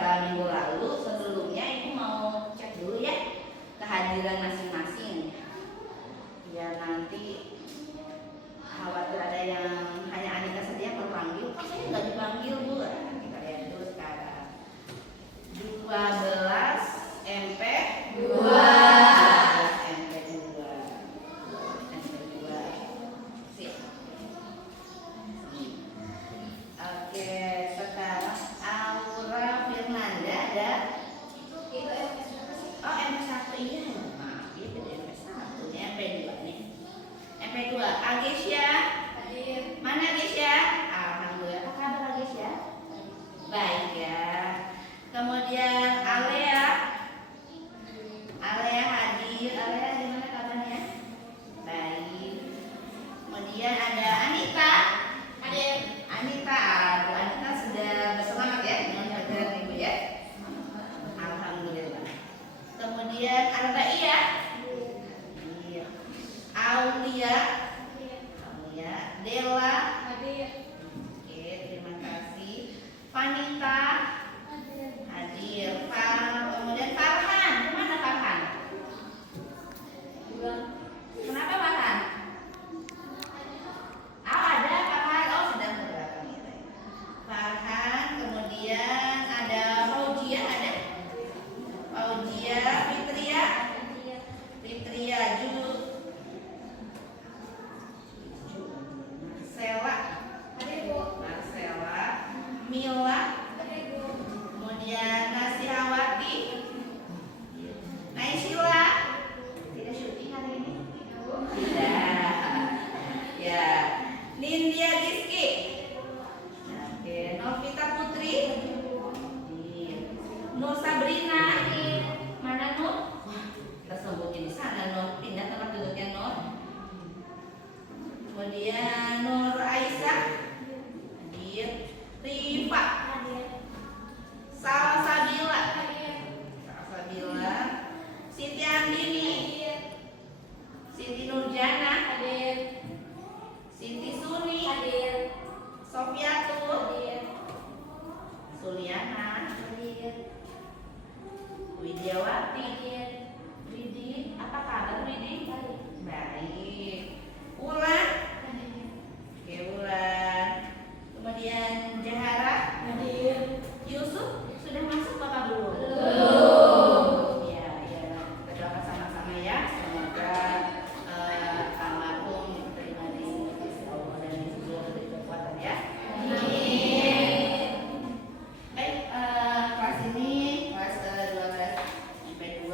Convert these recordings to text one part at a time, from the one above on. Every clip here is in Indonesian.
minggu lalu. Sebelumnya Ibu mau cek dulu ya kehadiran masing-masing. Biar nanti khawatir ada yang hanya Anita saja yang terpanggil. Kok saya nggak dipanggil, Bu? Nah, kita lihat dulu sekarang. 12 MP 2. Agesya, mana Agesya? Alhamdulillah, apa kabar Agesya? Baik ya. Kemudian Alea hadir. Alea gimana kabarnya? Baik. Kemudian ada Anita. Hadir. Anita sudah bersemangat ya dengan pelajaran Ibu ya. Alhamdulillah. Kemudian Arbaia. Aulia. Dela hadir. Oke, terima kasih. Vanita hadir. Kemudian Farhan, kemana Farhan? Kenapa Farhan? Ada Farhan. Sedang bergerak nih. Farhan, kemudian ada Fauzia, Fitria, Marcella, Mila, kemudian Nasihawati, Naisila. Tidak syuting hari ini? Tidak. Ya, Nindya Rizky. Oke, Novita Putri, Nur Sabrina. Mana Nur? Kita sebutin di sana Nur. Pindah tempat duduknya Nur. Kemudian Nur Aisyah hadir. Rifa, Salsabila, Siti Andini, Siti Nurjana hadir. Siti Suni hadir. Sofiatul hadir. Suliana hadir. Widiawati hadir. Widi, apa kabar Widi? Baik. Ulan. Oke, Ulan. Kemudian Jahara hadir. Yusuf sudah masuk Bapak belum? Belum. Ya, kita doakan sama-sama ya. Semoga almarhum diterima di sisi Allah dan di sisi Allah diberi kekuatan ya. Amin. Baik, kelas ini kelas 12 MP2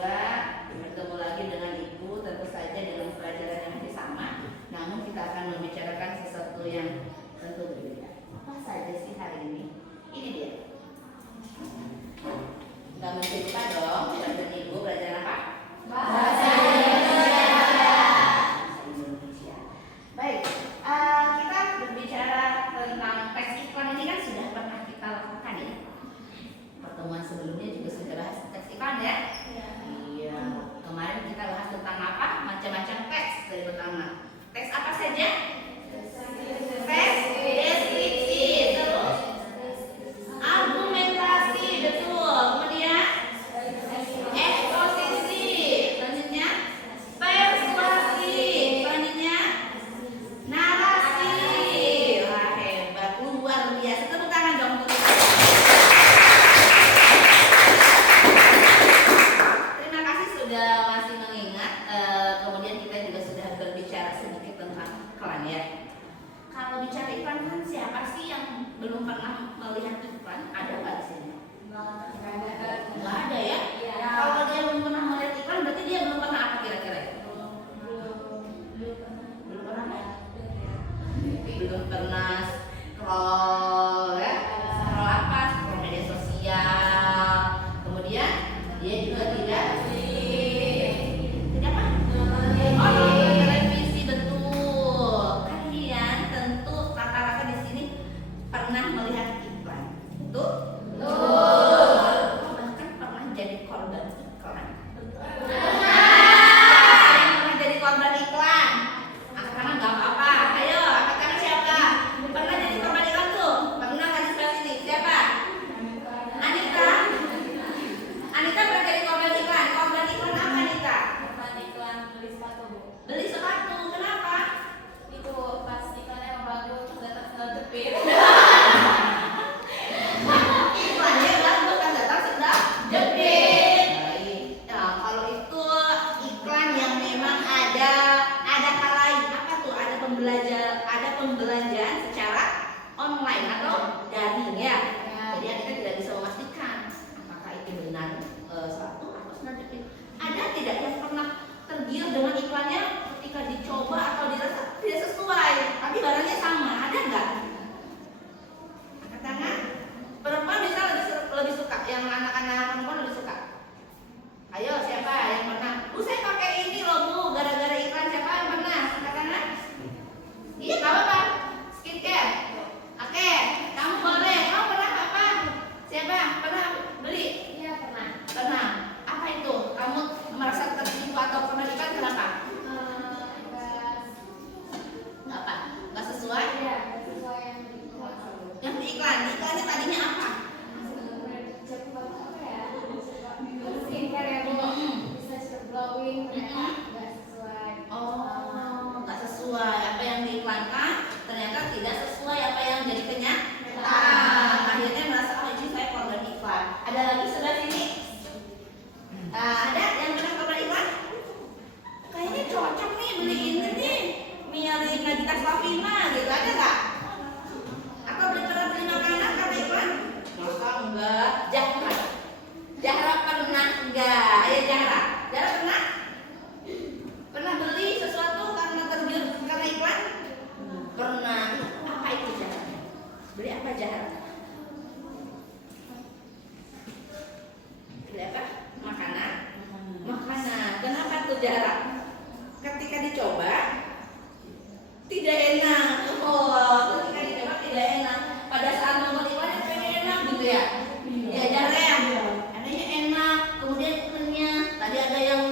ya. Diajarin adanya enak, kemudian kenyang. Tadi ada yang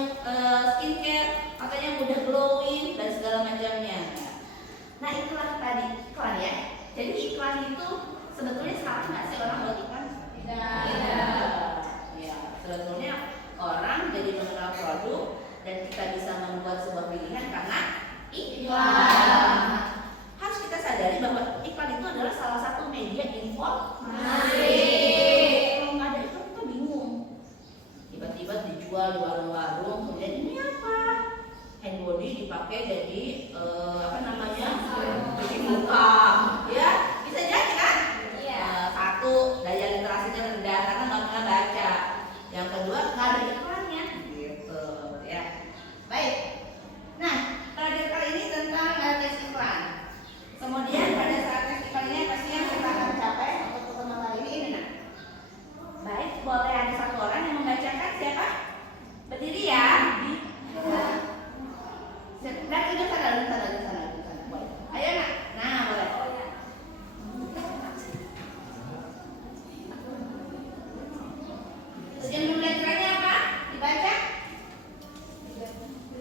skincare, katanya mudah glowing dan segala macamnya. Nah itulah tadi iklan ya. Jadi iklan itu sebetulnya salah nggak sih orang buat iklan? Tidak. Ya, sebetulnya orang jadi mengenal produk dan kita bisa membuat sebuah pilihan karena iklan. Harus kita sadari bahwa iklan itu adalah salah satu media informasi. Kalau nggak ada iklan kita bingung. Tiba-tiba dijual di warung-warung, kemudian ini apa? Hand body dipakai jadi apa namanya? Bikin muka, ya bisa jadi kan? Satu, daya literasinya rendah karena nggak pernah baca. Yang kedua, nggak ada iklannya, gitu ya. Baik. Nah, pelajaran kali ini tentang tes iklan. Kemudian pada saat tes iklan ini pasti yang kita akan capai untuk pertemuan kali ini nah. Baik, boleh ada satu orang yang membacakan siapa? Berdiri ya. Dan itu sana. Boleh. Ayo nak. Nah, boleh. Tujuan pembelajarannya apa? Dibaca?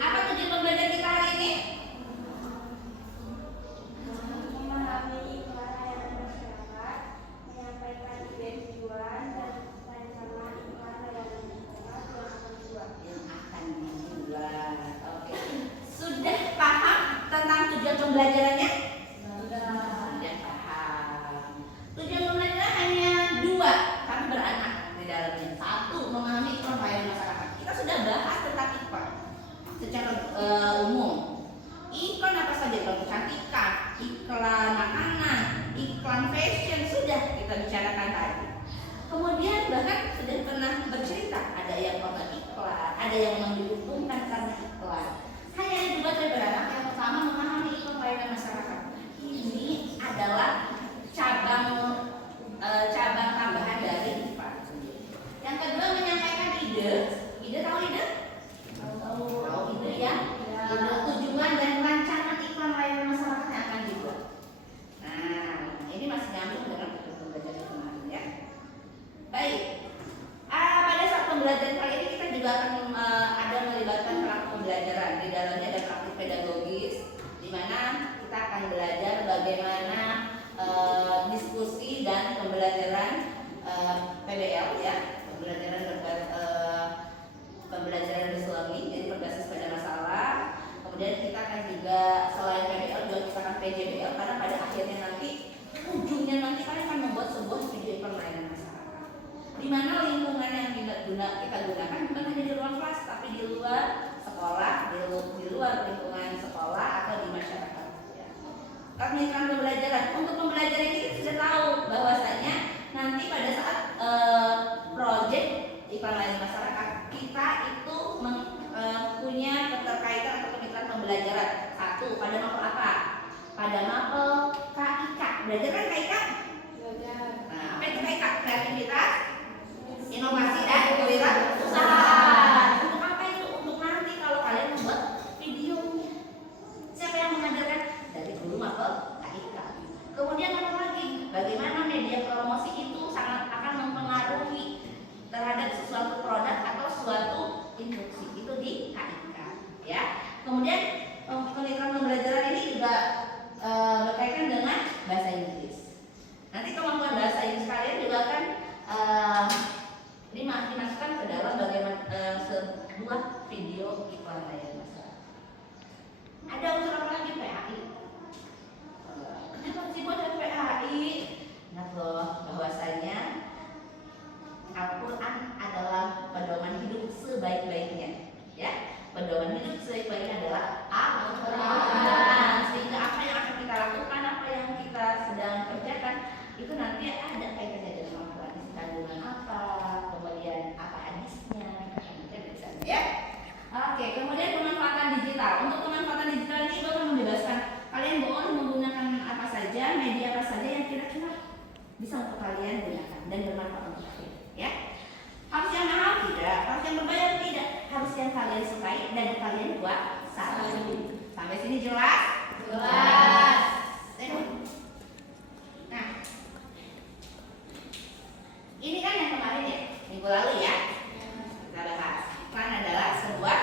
Apa tujuan pembelajaran kita hari ini? Memahami iklan layanan masyarakat, menyampaikan ide tujuan dan rencana iklan layanan masyarakat yang akan dibuat. Oke. Sudah paham tentang tujuan pembelajarannya? Sudah paham. Tujuan pembelajaran hanya dua, tapi beranak di dalamnya. Satu, memahami iklan layanan masyarakat. Kita sudah bahas tentang iklan secara umum. Iklan apa saja? Iklan kecantikan, iklan makanan, iklan fashion sudah kita bicarakan tadi. Kemudian bahkan sudah pernah bercerita ada yang korban iklan, ada yang memang diuntungkan karena iklan. Hanya ada dua tapi beranak. Yang pertama memahami iklan layanan masyarakat. Ini adalah cabang tambahan dari iklan. Yang kedua menyampaikan ide. Ide tahu ide? Tahu ide ya. Ide tujuan dan rancangan iklan layanan masyarakat yang akan dibuat. Nah, ini masih nyambung dengan pembelajaran kemarin ya. Baik. Pada saat pembelajaran kali ini kita juga akan ada melibatkan praktik pembelajaran di dalamnya ada praktik pedagogis, di mana kita akan belajar bagaimana diskusi dan pembelajaran PBL ya, pembelajaran learning jadi berbasis pada masalah. Kemudian kita akan juga selain PBL juga kita akan PJBL karena pada akhirnya nanti ujungnya nanti kalian akan membuat sebuah video iklan layanan masyarakat. Di mana lingkungan yang kita gunakan bukan hanya di ruang kelas tapi di luar sekolah, di luar lingkungan sekolah atau di masyarakat. Ya. Teknik pembelajaran. Untuk pembelajaran ini kita sudah tahu bahwasanya nanti pada saat proyek iklan layanan masyarakat kita itu punya keterkaitan atau kemitraan pembelajaran. Satu, pada mapel apa? Pada mapel KIK. Belajar kan KIK? belajar. Nah, apa itu KIK? Kreativitas, inovasi dan kewirausahaan. Untuk apa itu? Untuk nanti kalau kalian membuat videonya. Siapa yang mengajarkan? Dari guru mapel KIK. Kemudian apa lagi? Bagaimana media promosi itu sangat akan mempengaruhi terhadap sesuatu produk atau suatu instruksi itu di KIK ya. Kemudian pengetahuan pembelajaran ini juga berkaitan dengan bahasa Inggris. Nanti kemampuan bahasa Inggris kalian juga akan minggu lalu ya. Kita bahas. Iklan adalah sebuah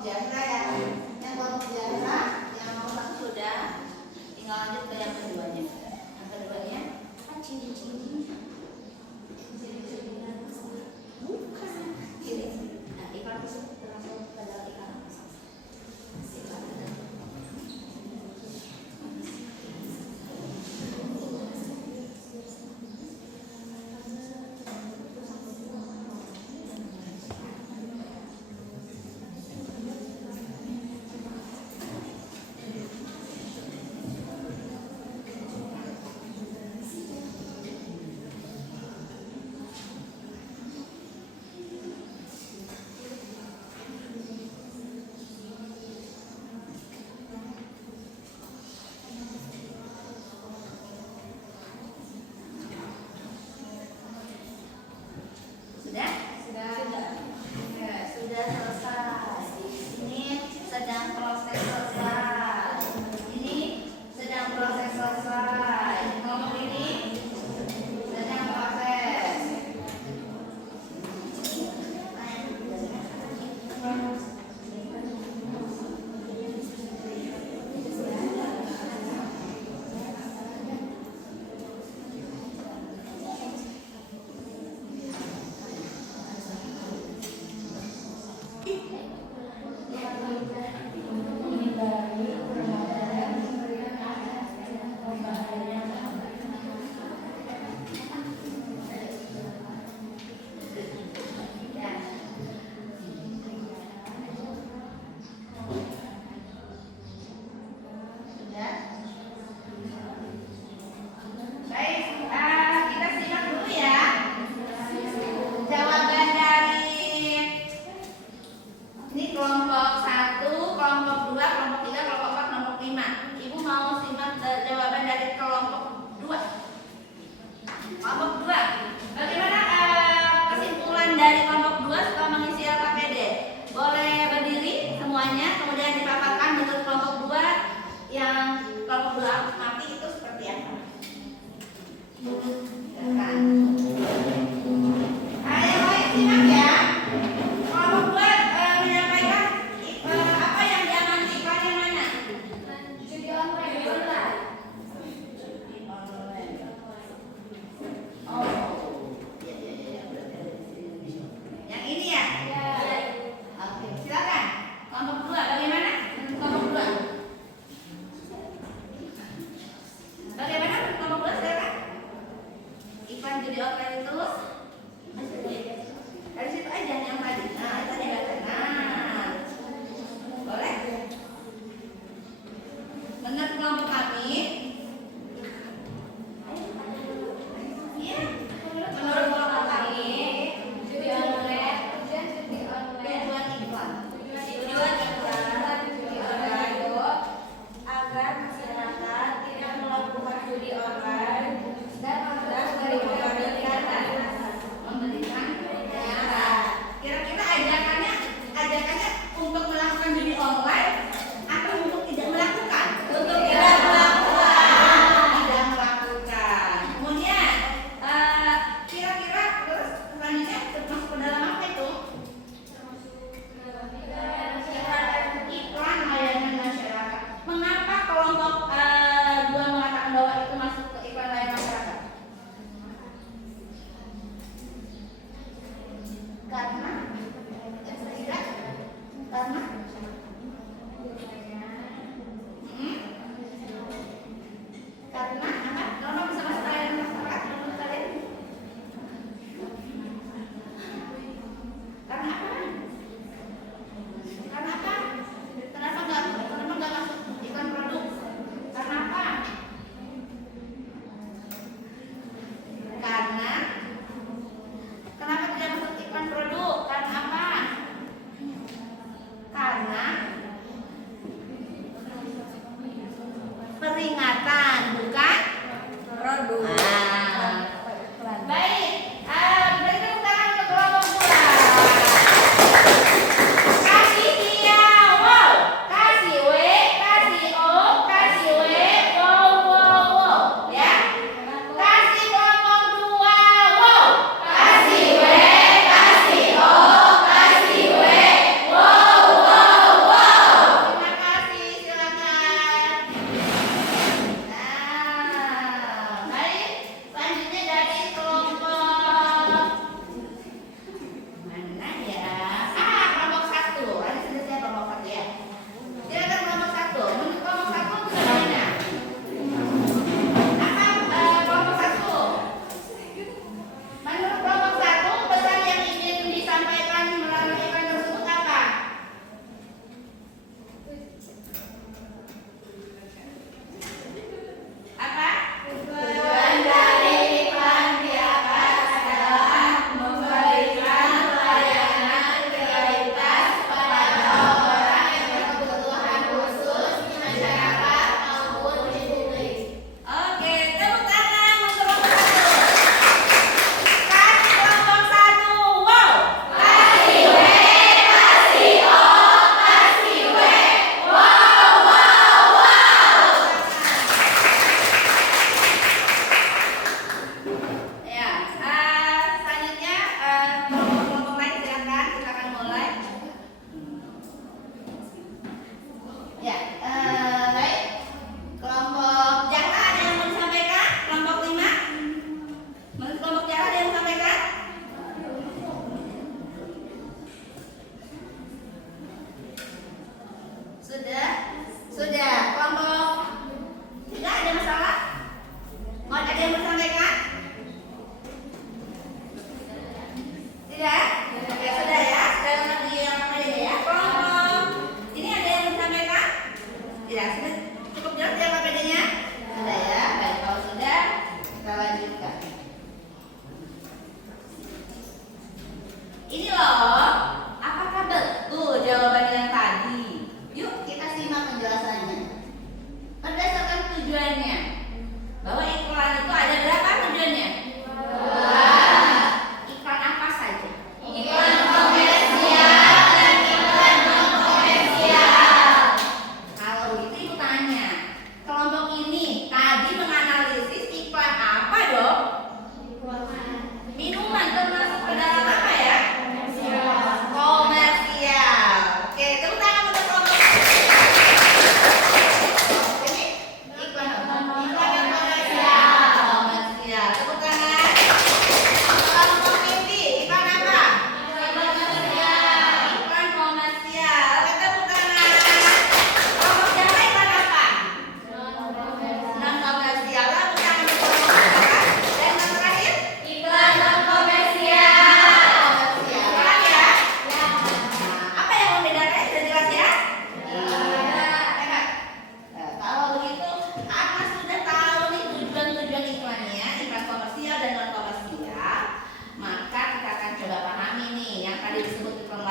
biasa ya. Yang kelompok biasa, yang nomor 1 sudah. Tinggal lanjut ke yang keduanya. Yang keduanya apa ciri-cirinya? Bukan ciri. Nah, iklan tersebut termasuk pada iklan apa? Iklan ada.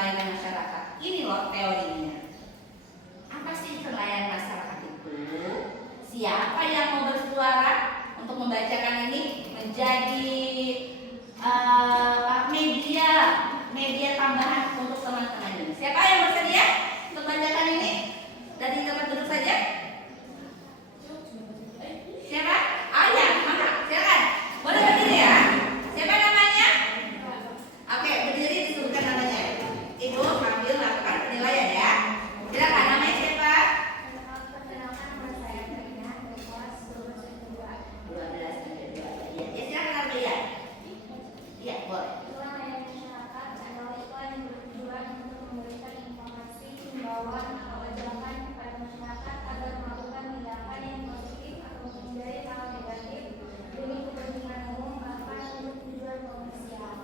layanan masyarakat. Ini loh teorinya. Apa sih iklan layanan masyarakat itu? Siapa yang mau bersuara untuk membacakan ini menjadi media tambahan untuk teman-teman ini? Siapa yang bersedia untuk membacakan ini? Dari tempat duduk saja. Siapa? Oh ya, maka silakan. Boleh berdiri ya. Siapa namanya? Oke, berdiri disebutkan namanya. Ibu sambil lakukan penilaian ya. Silakan, namanya siapa? Perkenalkan, nama saya Karina dari kelas 12 12 ya, silakan Arbayan. Iya, boleh. Iklan layanan masyarakat adalah iklan yang bertujuan untuk memberikan informasi, himbauan, atau ajakan kepada masyarakat agar melakukan tindakan yang positif atau menghindari hal negatif demi kepentingan umum bahkan untuk tujuan komersial.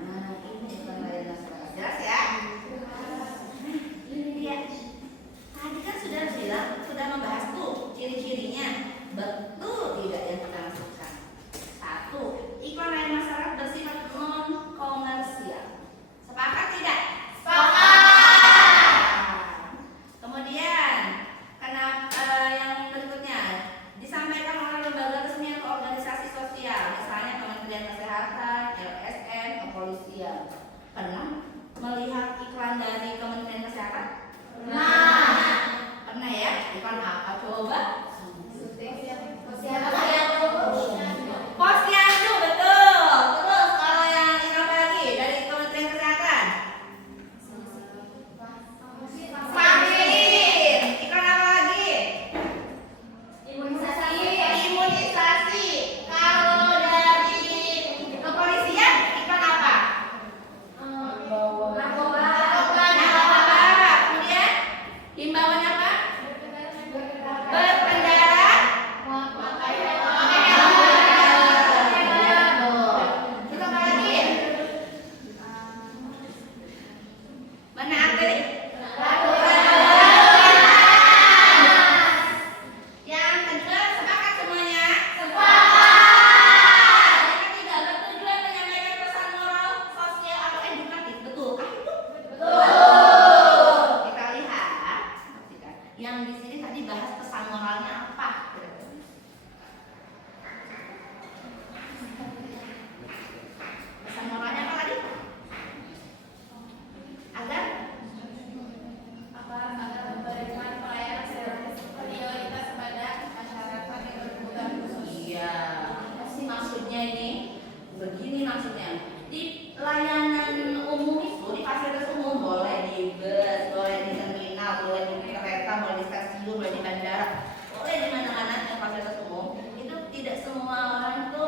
Nah, ini iklan layanan masyarakat. Jelas ya? Ini dia. Tadi kan sudah bilang, sudah membahas tuh ciri-cirinya. Betul tidak yang kita masukkan? Satu, iklan layanan masyarakat bersifat non komersial. Sepakat tidak? Sepakat. Kemudian, yang berikutnya disampaikan oleh lembaga resmi atau organisasi sosial, misalnya Kementerian Kesehatan, LSM, kepolisian. Pernah melihat iklan dari Kementerian Kesehatan? Pernah ya? Iklan apa coba? Posyandu, betul. Terus kalau yang iklan apa lagi dari Kementerian Kesehatan? Vaksin. Iklan apa lagi? Imunisasi. Kalau dari kepolisian iklan apa? Narkoba. Kemudian himbauan apa? Berkendara. Itu apa lagi? Menaati. Yang kedua, sepakat semuanya? Sepakat. Yang ketiga, bertujuan menyampaikan pesan moral, sosial atau edukatif. Betul kah itu? Betul. Kita lihat. Perhatikan. Yang di sini tadi bahas pesan moralnya apa? Pesan moralnya apa tadi? Agar memberikan pelayanan prioritas kepada masyarakat yang berkebutuhan khusus. iya, apa sih maksudnya ini? Begini maksudnya. Di layanan umum itu, di fasilitas umum boleh di bus, boleh di terminal, boleh di kereta, boleh di stasiun, boleh di bandara, boleh di mana-mana yang fasilitas umum. Itu tidak semua orang itu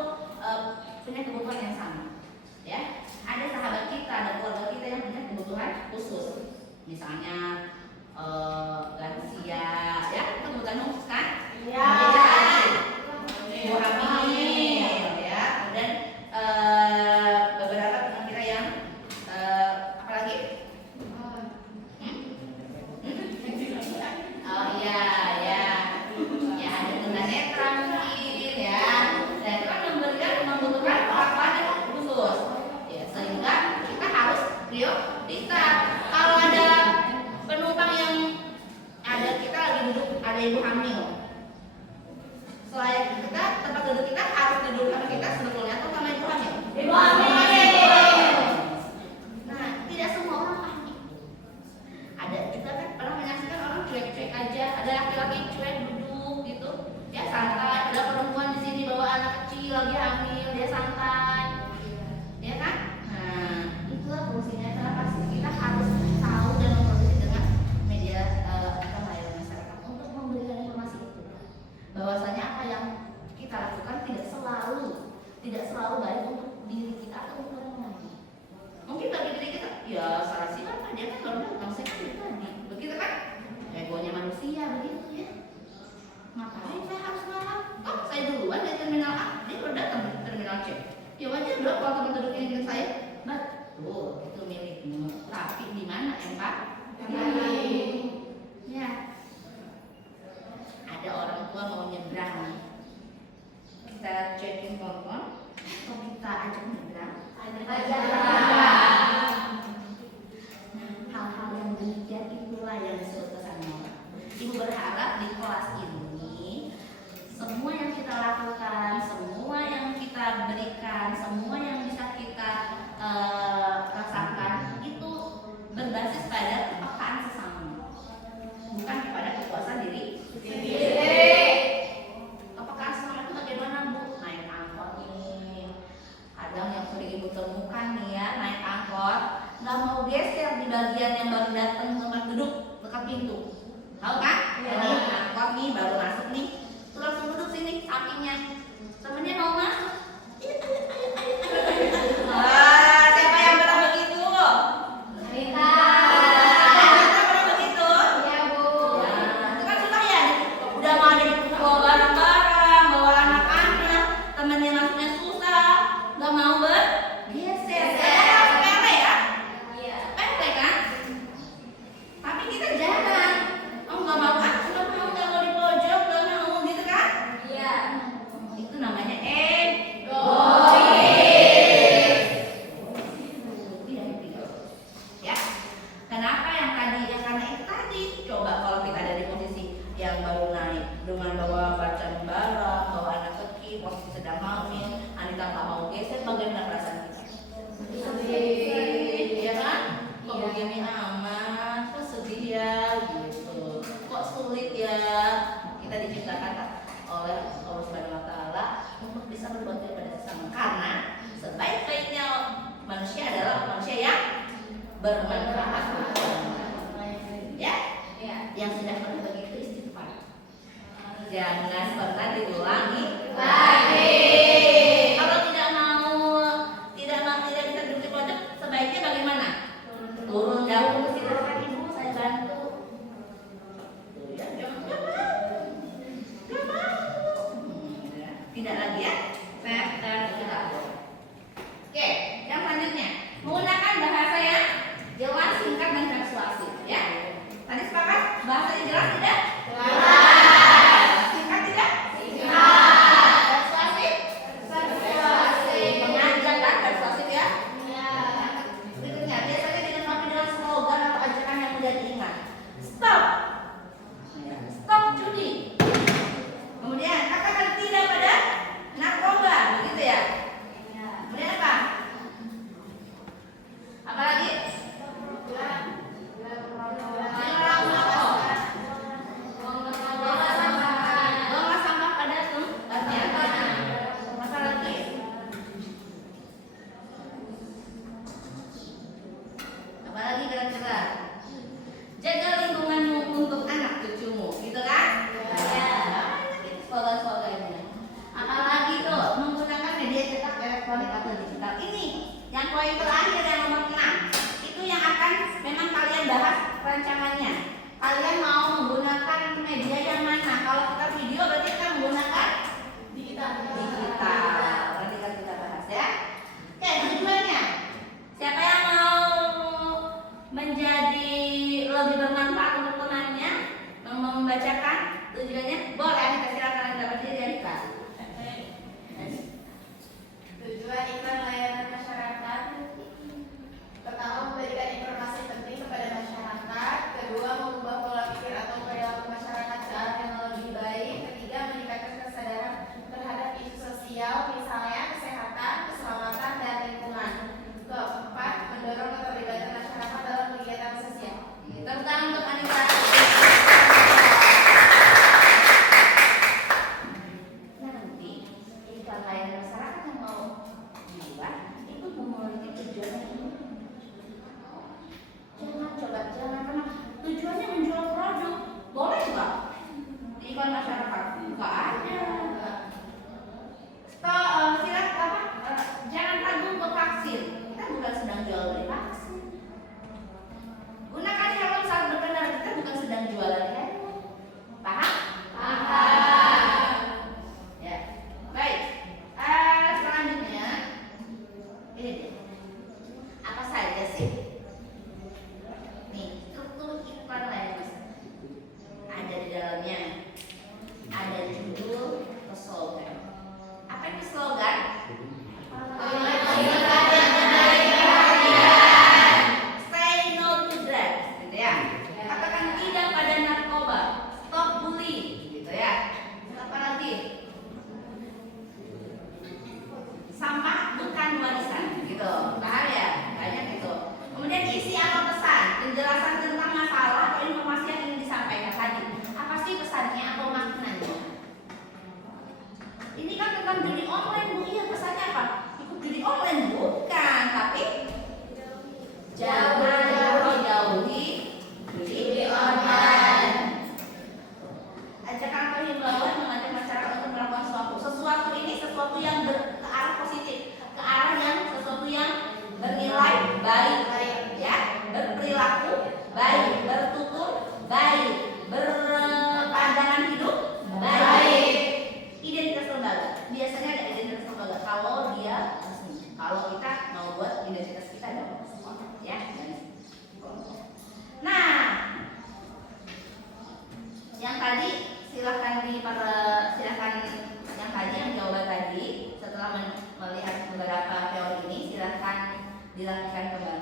punya kebutuhan yang sama. Ya, ada sahabat kita, ada keluarga kita yang punya kebutuhan khusus. Misalnya lansia, ya, kebutuhan khusus kan? Iya. Ibu hamil, ya, kemudian beberapa teman kita yang apa lagi? Oh iya, ya, ya ada tunanetra mungkin, ya, dan itu kan membutuhkan perlakuan yang khusus, ya, sehingga kita harus prioritas. Kalau ada penumpang yang kita lagi duduk, ada ibu hamil, selain kita tempat duduk kita harus duduk sama kita sebetulnya atau sama ibu hamil? Ibu hamil. Nah, tidak semua orang paham. Ada kita kan pernah menyaksikan orang cuek-cuek aja, ada laki-laki cuek duduk gitu, ya santai. Ada perempuan di sini bawa anak kecil lagi hamil, dia santai, ya kan? Nah, itulah fungsinya. Kenapa sih kita harus tahu dan memproduksi dengan media layanan masyarakat untuk memberikan informasi itu, bahwasanya apa yang kita lakukan tidak selalu baik untuk diri kita atau untuk orang lain. Mungkin bagi diri kita, ya salah sih kan dia kan baru datang, saya kan dari tadi, begitu kan? Egonya manusia begitu ya. Ngapain saya harus ngalah? Oh, saya duluan dari terminal A, dia baru datang di terminal C. Ya wajar dong kalau teman duduk ini dengan saya. Betul, itu milikmu. Tapi di mana empat? Ya. Ada orang tua mau nyebrang nih. Kita checking telepon, kok kita ajak nyebrang? Ajak. mau geser di bagian yang baru datang tempat duduk dekat pintu. Tahu kan? Jadi angkot nih baru masuk nih, tuh langsung duduk sini sampingnya. Temennya mau masuk. Wah, siapa yang pernah begitu? Anita. Kita pernah begitu? Iya, Bu. Nah, itu kan susah ya. Udah mau ada bawa barang-barang, bawa anak-anak, temennya masuknya susah, nggak mau bergeser. Padahal sepele ya, Iya. sepele kan? Tapi kita jarang. Oh nggak mau kan? Nggak mau di pojok, nggak mau gitu kan? Iya. Itu namanya ego. Ya, kenapa yang tadi? Ya karena itu tadi. Coba kalau kita ada di posisi yang baru naik dengan bawa bacaan barang, bawa anak kecil, posisi sedang hamil, Anita tak mau geser, bagaimana perasaan kita? Sedih, ya kan? Kok Iya. begini aman, kok sedih ya, gitu. Kok sulit ya? Kita diciptakan oleh Allah Subhanahu Wa Taala untuk bisa berbuat baik pada sesama. Karena sebaik-baiknya manusia adalah manusia yang bermanfaat. Ya, Iya. yang sudah pernah begitu istighfar. Jangan pernah diulangi lagi. Kalau tidak bisa duduk di pojok, sebaiknya bagaimana? Turun dahulu ke situ, ibu saya bantu. Tuh ya, jangan. Tidak lagi ya. Kita. Oke, yang selanjutnya menggunakan bahasa yang jelas, singkat dan persuasif. Ya, tadi sepakat bahasanya jelas tidak? Singkat tidak? Persuasif? Mengajak kan persuasif ya? Berikutnya biasanya dengan slogan atau ajakan yang mudah diingat. Stop. Stop judi. Kemudian katakan tidak pada narkoba, begitu ya? Kemudian apa? Apalagi? Melarang merokok. Buanglah sampah pada tempatnya. Apa lagi? Apalagi kira-kira? Jaga lingkunganmu untuk anak cucumu, gitu kan? Ya. Itu slogan-slogannya. Apalagi tuh menggunakan media cetak, elektronik atau digital. Ini yang poin terakhir yang nomor 6. Itu yang akan memang kalian bahas rancangannya. Kalian mau menggunakan media yang mana? Kalau kita video berarti kita menggunakan digital. Nanti kan kita bahas ya. Oke, tujuannya. Siapa yang mau menjadi lebih bermanfaat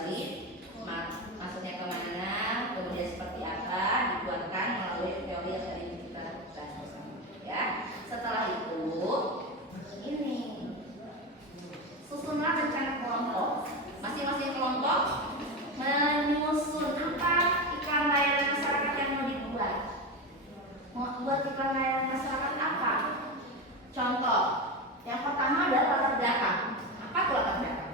kembali maksudnya kemana, kemudian seperti apa, dikuatkan melalui teori yang tadi kita lakukan bersama. Ya, setelah itu ini susunlah rencana kelompok. Masing-masing kelompok menyusun apa iklan layanan masyarakat yang mau dibuat. Mau buat iklan layanan masyarakat apa? Contoh, yang pertama adalah latar belakang. Apa itu latar belakang?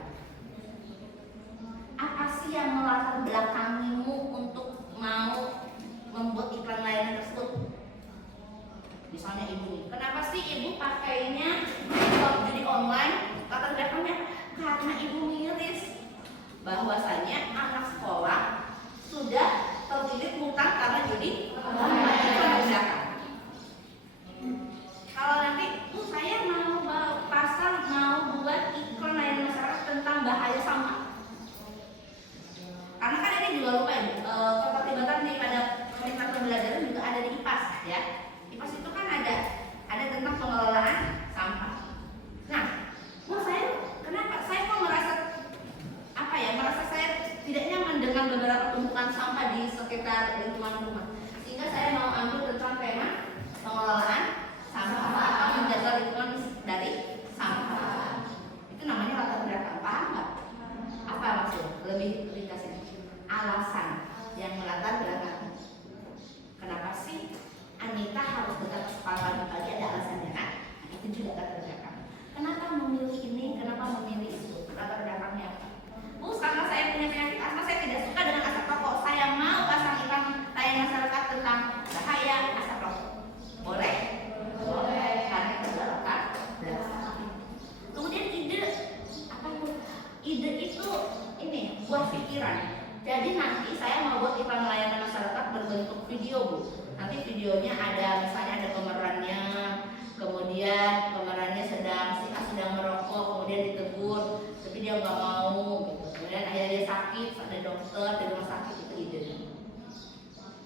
Apa sih yang melatar belakangimu untuk mau membuat iklan layanan tersebut? Misalnya ibu, kenapa sih ibu pakainya judi online? Latar belakangnya karena ibu miris bahwasanya anak sekolah sudah terlilit hutang karena judi online. Itu latar belakang. Kalau nanti, saya mau pasang, mau buat iklan layanan masyarakat tentang bahaya sampah. Karena kan ini juga lupa ya, keterlibatan daripada Kementerian Pembelajaran juga ada di IPAS ya. IPAS itu kan ada tentang pengelolaan sampah. Nah, saya kenapa saya kok merasa merasa saya tidak nyaman dengan beberapa tumpukan sampah di sekitar lingkungan rumah. Sehingga saya mau ambil tentang tema pengelolaan sampah atau menjaga lingkungan dari sampah. Itu namanya latar belakang, paham nggak? Apa maksud? Lebih kasih alasan yang melatar belakang. Kenapa sih Anita harus dekat ke sekolah pagi? Ada alasannya kan? Nah, itu juga latar belakang. Kenapa memilih ini? Kenapa memilih itu? Latar belakangnya apa? Karena saya punya penyakit asma, saya tidak suka dengan asap rokok. Saya mau pasang iklan layanan masyarakat tentang bahaya asap rokok. Boleh? Boleh. Karena itu adalah latar belakang. Kemudian ide apa itu? Ide itu ini buah pikiran. Jadi nanti saya mau buat iklan layanan masyarakat berbentuk video, Bu. Nanti videonya ada, misalnya ada pemerannya, kemudian pemerannya si A sedang merokok, kemudian ditegur, tapi dia nggak mau, gitu. Kemudian akhirnya dia sakit, ada dokter di rumah sakit, itu idenya.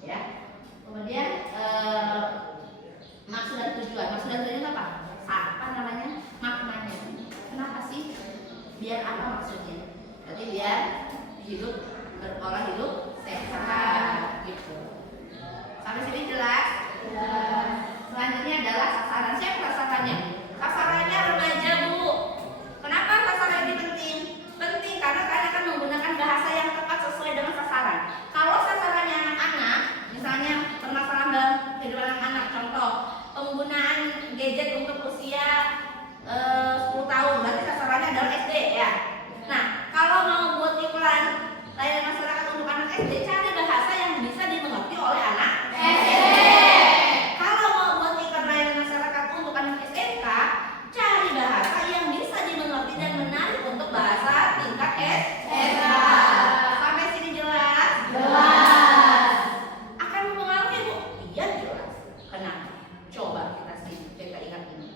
Ya. Kemudian maksud dan tujuan apa? Apa namanya? Maknanya. Kenapa sih? Biar apa maksudnya? Berarti biar hidup berpola hidup sehat gitu. Sampai sini jelas? Selanjutnya adalah sasaran. Siapa sasarannya? Sasarannya remaja, Bu. Kenapa sasaran ini penting? Penting karena kalian akan menggunakan bahasa yang tepat sesuai dengan sasaran. Kalau sasarannya anak-anak, misalnya permasalahan dalam kehidupan anak-anak, contoh penggunaan gadget untuk usia 10 tahun, berarti sasarannya adalah SD ya. Nah, kalau mau buat iklan layanan masyarakat untuk anak SD, cari bahasa yang bisa dimengerti oleh anak SD. Kalau mau buat iklan layanan masyarakat untuk anak SMK, cari bahasa yang bisa dimengerti dan menarik untuk bahasa tingkat SMK. Sampai sini jelas? Jelas. Akan mempengaruhi, Bu? Iya jelas. Kenapa? Coba kita ingat ini.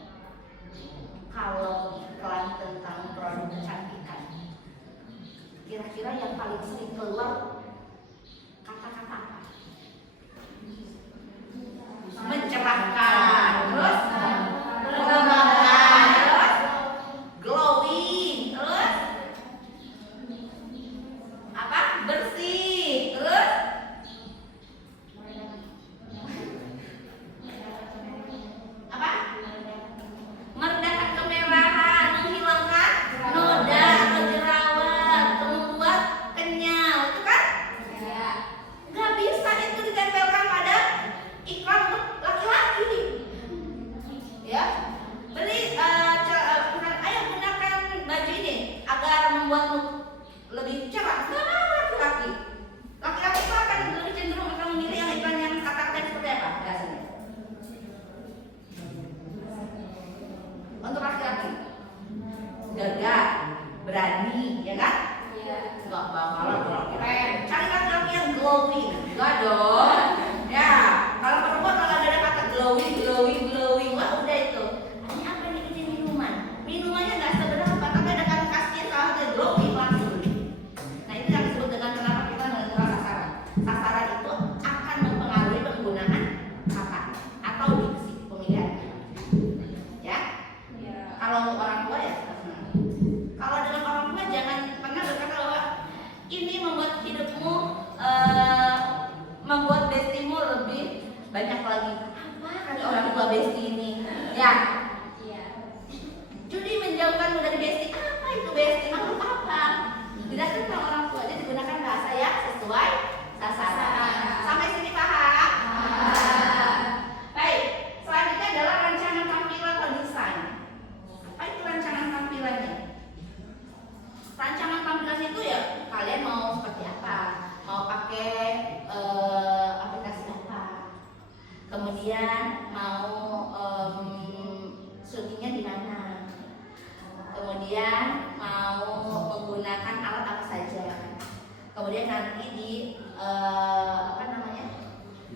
Kalau iklan tentang produk kecantikan, kira-kira yang paling sering keluar kata-kata apa? Mencerahkan, terus menambahkan, terus glowing, terus apa? Bersih, terus apa? Meredakan kemerahan, menghilangkan noda atau jerawat, membuat kenyal, itu kan? Ya. Gak bisa itu ditempelkan pada iklan untuk laki-laki. Ya, beli ayo gunakan baju ini agar membuatmu lebih cerah. Gak mau laki-laki. Laki-laki itu akan lebih cenderung akan memilih yang iklan yang kata-kata seperti apa? Biasanya. Untuk laki-laki gagah, berani, ya kan? Iya. Enggak bakalan keren. Cari laki-laki yang glowing, enggak dong. Ya, kalau perempuan kalau ada kata glowing, wah udah itu. Ini apa nih? Ini minuman. Minumannya nggak sebenarnya, tapi ada kata kasih kalau ada glowing langsung. Nah ini yang disebut dengan kenapa kita menentukan sasaran. Sasaran itu akan mempengaruhi penggunaan kata atau diksi pemilihan. Ya. Kalau orang tua ya, kalau dengan orang tua jangan pernah berkata bahwa ini banyak lagi apa kata orang tua Besti ini ya. Judi menjauhkanmu dari Besti. Apa itu Besti? Makhluk apa? Tidak tentang orang tua. Jadi digunakan bahasa yang sesuai sasaran. Sampai sini paham? Baik. Selanjutnya adalah rancangan tampilan atau desain. Apa itu rancangan tampilannya? Rancangan tampilan itu ya kalian mau seperti apa? Mau pakai aplikasi apa? Kemudian mau syutingnya di mana? Kemudian mau menggunakan alat apa saja. Kemudian nanti apa namanya,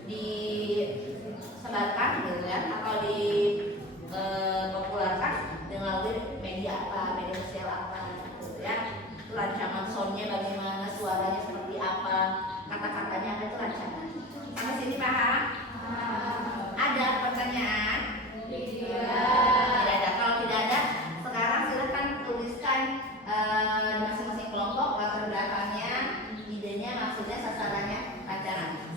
disebarkan gitu kan, atau dipopulerkan dengan media apa, media sosial apa gitu ya. Itu rancangan soundnya bagaimana, suaranya seperti apa, kata-katanya apa, itu rancangan. Sampai sini paham? Ada pertanyaan? Tidak ada. Kalau tidak ada, sekarang silahkan tuliskan di masing-masing kelompok latar belakangnya, idenya, maksudnya, sasarannya, rancangan.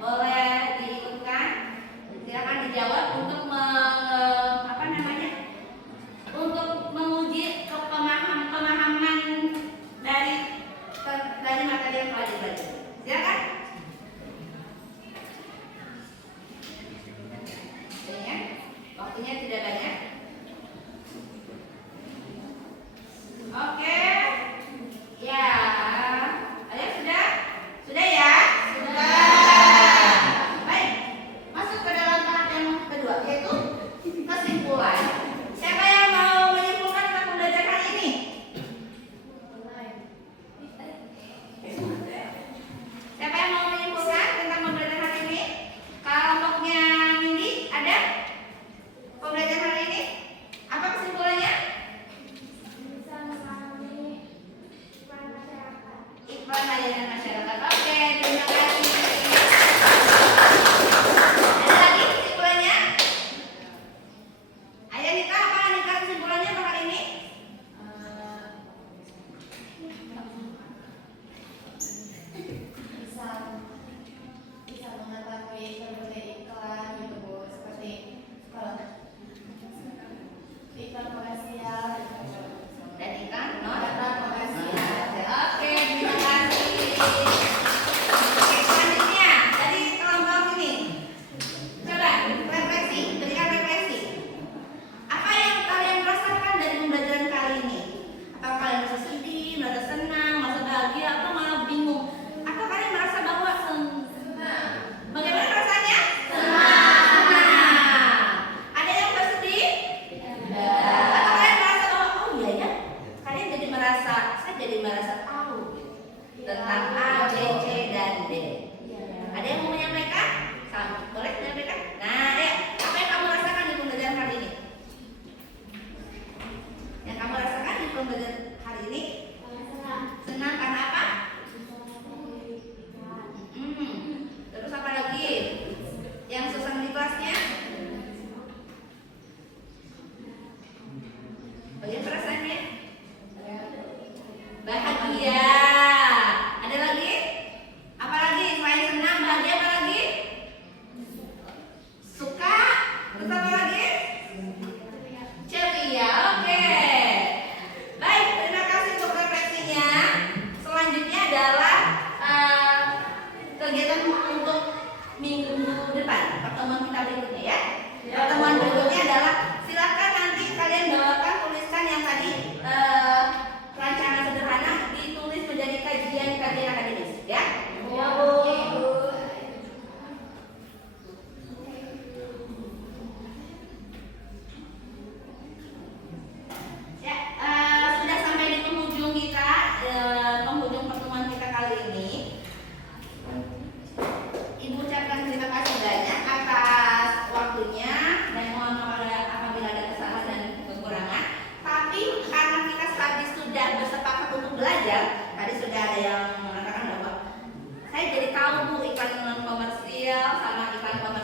Boleh diikutkan. Silakan dijawab untuk untuk menguji pemahaman dari materi yang telah dipelajari. Silakan. Ya, waktunya tidak banyak. Oke. Ya. Ada sudah? Sudah ya? Sudah. Baik. Masuk ke dalam tahap yang kedua, yaitu kesimpulan. Siapa yang mau menyimpulkan tentang pembelajaran hari ini? Siapa yang mau menyimpulkan tentang pembelajaran hari ini? Kelompoknya Nindi ada? Pembelajaran hari ini? Apa kesimpulannya? Bisa memahami iklan masyarakat. Iklan layanan masyarakat. Oke, terima kasih. Ada lagi kesimpulannya? Ayo Nita, apa Nita kesimpulannya untuk hari ini? Bisa mengetahui berbagai iklan gitu Bu, seperti iklan komersial Dan iklan non iklan komersial. Oke, terima kasih. Oke, selanjutnya dari kelompok ini. Coba refleksi, berikan refleksi. Apa yang kalian rasakan dari pembelajaran kali ini? Apakah kalian merasa sedih, merasa senang, merasa bahagia, atau malah bingung? Atau kalian merasa bahwa senang? Bagaimana rasanya? Senang. Ada yang bersedih? Atau kalian merasa bahwa oh iya ya, kalian saya jadi merasa tahu gitu, tentang A, B, C, dan D. Ada yang mau menyampaikan? Boleh menyampaikan? Nah, ya, apa yang kamu rasakan di pembelajaran hari ini? Yang kamu rasakan di pembelajaran hari ini? Senang karena apa? Terus apa lagi? Yang susah di kelasnya? Bagaimana perasaannya? Bahagia. Ada lagi? Apa lagi? Selain senang, bahagia apa lagi? Suka? Terus apa lagi? Ceria. Oke. Baik, terima kasih untuk refleksinya. Selanjutnya adalah kegiatan untuk minggu depan, pertemuan kita berikutnya ya. Pertemuan berikutnya adalah silakan nanti kalian bawakan, tuliskan yang tadi rancangan sederhana ditulis menjadi kajian akademis ya. Ya, sudah sampai di penghujung kita, penghujung pertemuan kita kali ini. Ibu ucapkan terima kasih banyak atas waktunya dan mohon maaf apabila ada kesalahan dan kekurangan. Tapi karena kita tadi sudah bersepakat untuk belajar, tadi sudah ada yang mengatakan bahwa saya jadi tahu Bu iklan non komersial sama iklan komersial